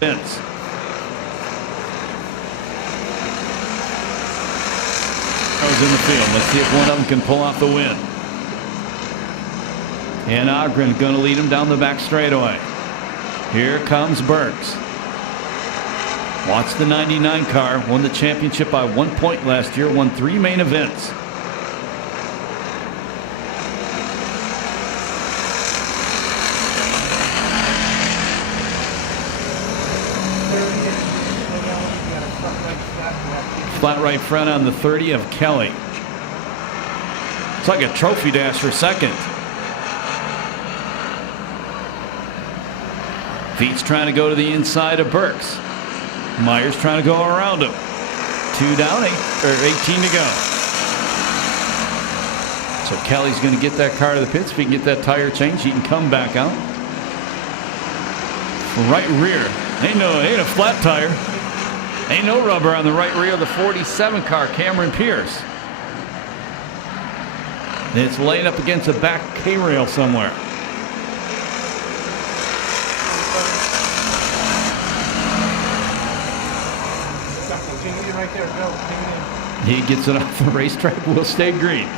Vince. In the field. Let's see if one of them can pull off the win. And Ogren going to lead him down the back straightaway. Here comes Burks. Watch the 99 car. Won the championship by 1 point last year. Won 3 main events. Flat right front on the 30 of Kelly. It's like a trophy dash for second. Veets trying to go to the inside of Burks. Myers trying to go around him. 2 down, 18 to go. So Kelly's going to get that car to the pits. If he can get that tire changed, he can come back out. Right rear. Ain't a flat tire. Ain't no rubber on the right rear of the 47 car, Cameron Perris. It's laying up against the back K-rail somewhere. He gets it off the racetrack. Will stay green.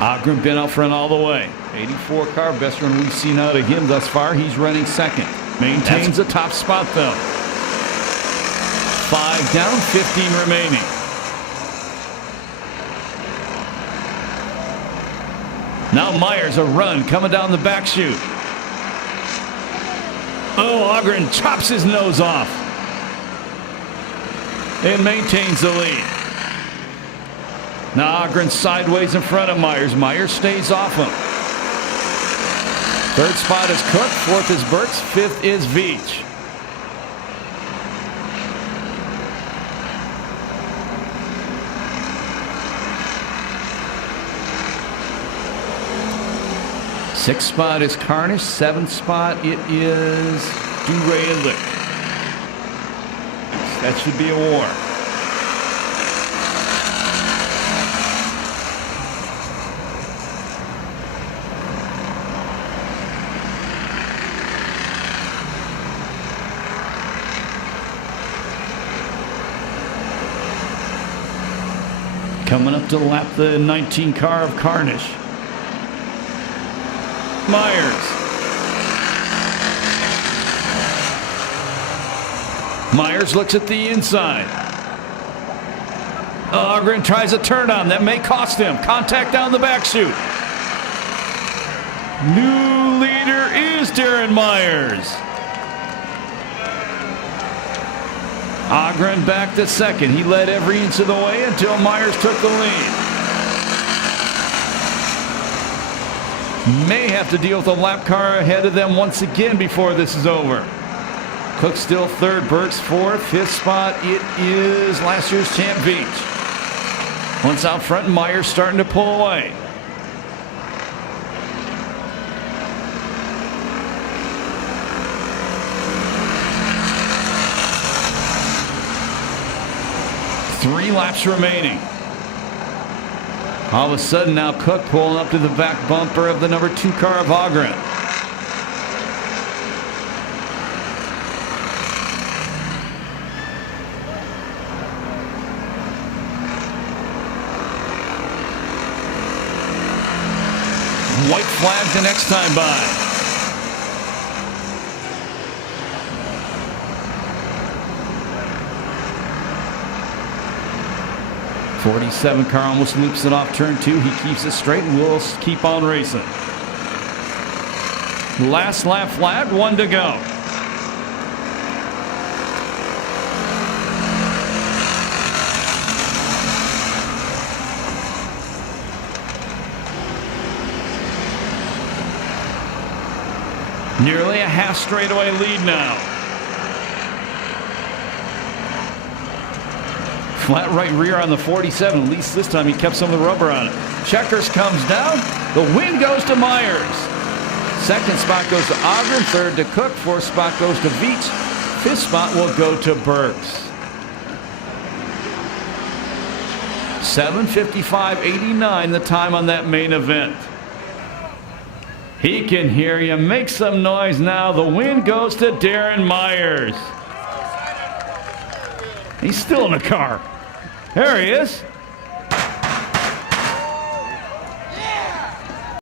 Ogren been out front all the way. 84 car, best run we've seen out of him thus far. He's running second. Maintains the top spot though. 5 down, 15 remaining. Now Myers a run coming down the back chute. Oh, Ogren chops his nose off and maintains the lead. Now Ogren sideways in front of Myers. Myers stays off him. Third spot is Cook. Fourth is Burks. Fifth is Veach. Sixth spot is Carnish. Seventh spot it is DeRay and Lick. That should be a war. Coming up to lap the 19 car of Carnish. Myers. Myers looks at the inside. Ogren tries a turn on. That may cost him. Contact down the back chute. New leader is Darren Myers. Ogren back to second. He led every inch of the way until Myers took the lead. May have to deal with a lap car ahead of them once again before this is over. Cook still third, Burks fourth. Fifth spot, it is last year's champ Veach. Once out front, Myers starting to pull away. Three laps remaining. All of a sudden now Cook pulling up to the back bumper of the number 2 car of Ogren. White flag the next time by. '47 car almost loops it off turn 2. He keeps it straight and will keep on racing. Last lap flag, 1 to go. Nearly a half straightaway lead now. Flat right rear on the 47. At least this time he kept some of the rubber on it. Checkers comes down. The win goes to Myers. Second spot goes to Ogren. Third to Cook. Fourth spot goes to Veach. Fifth spot will go to Burks. 7:55.89 the time on that main event. He can hear you. Make some noise now. The win goes to Darren Myers. He's still in the car. There he is.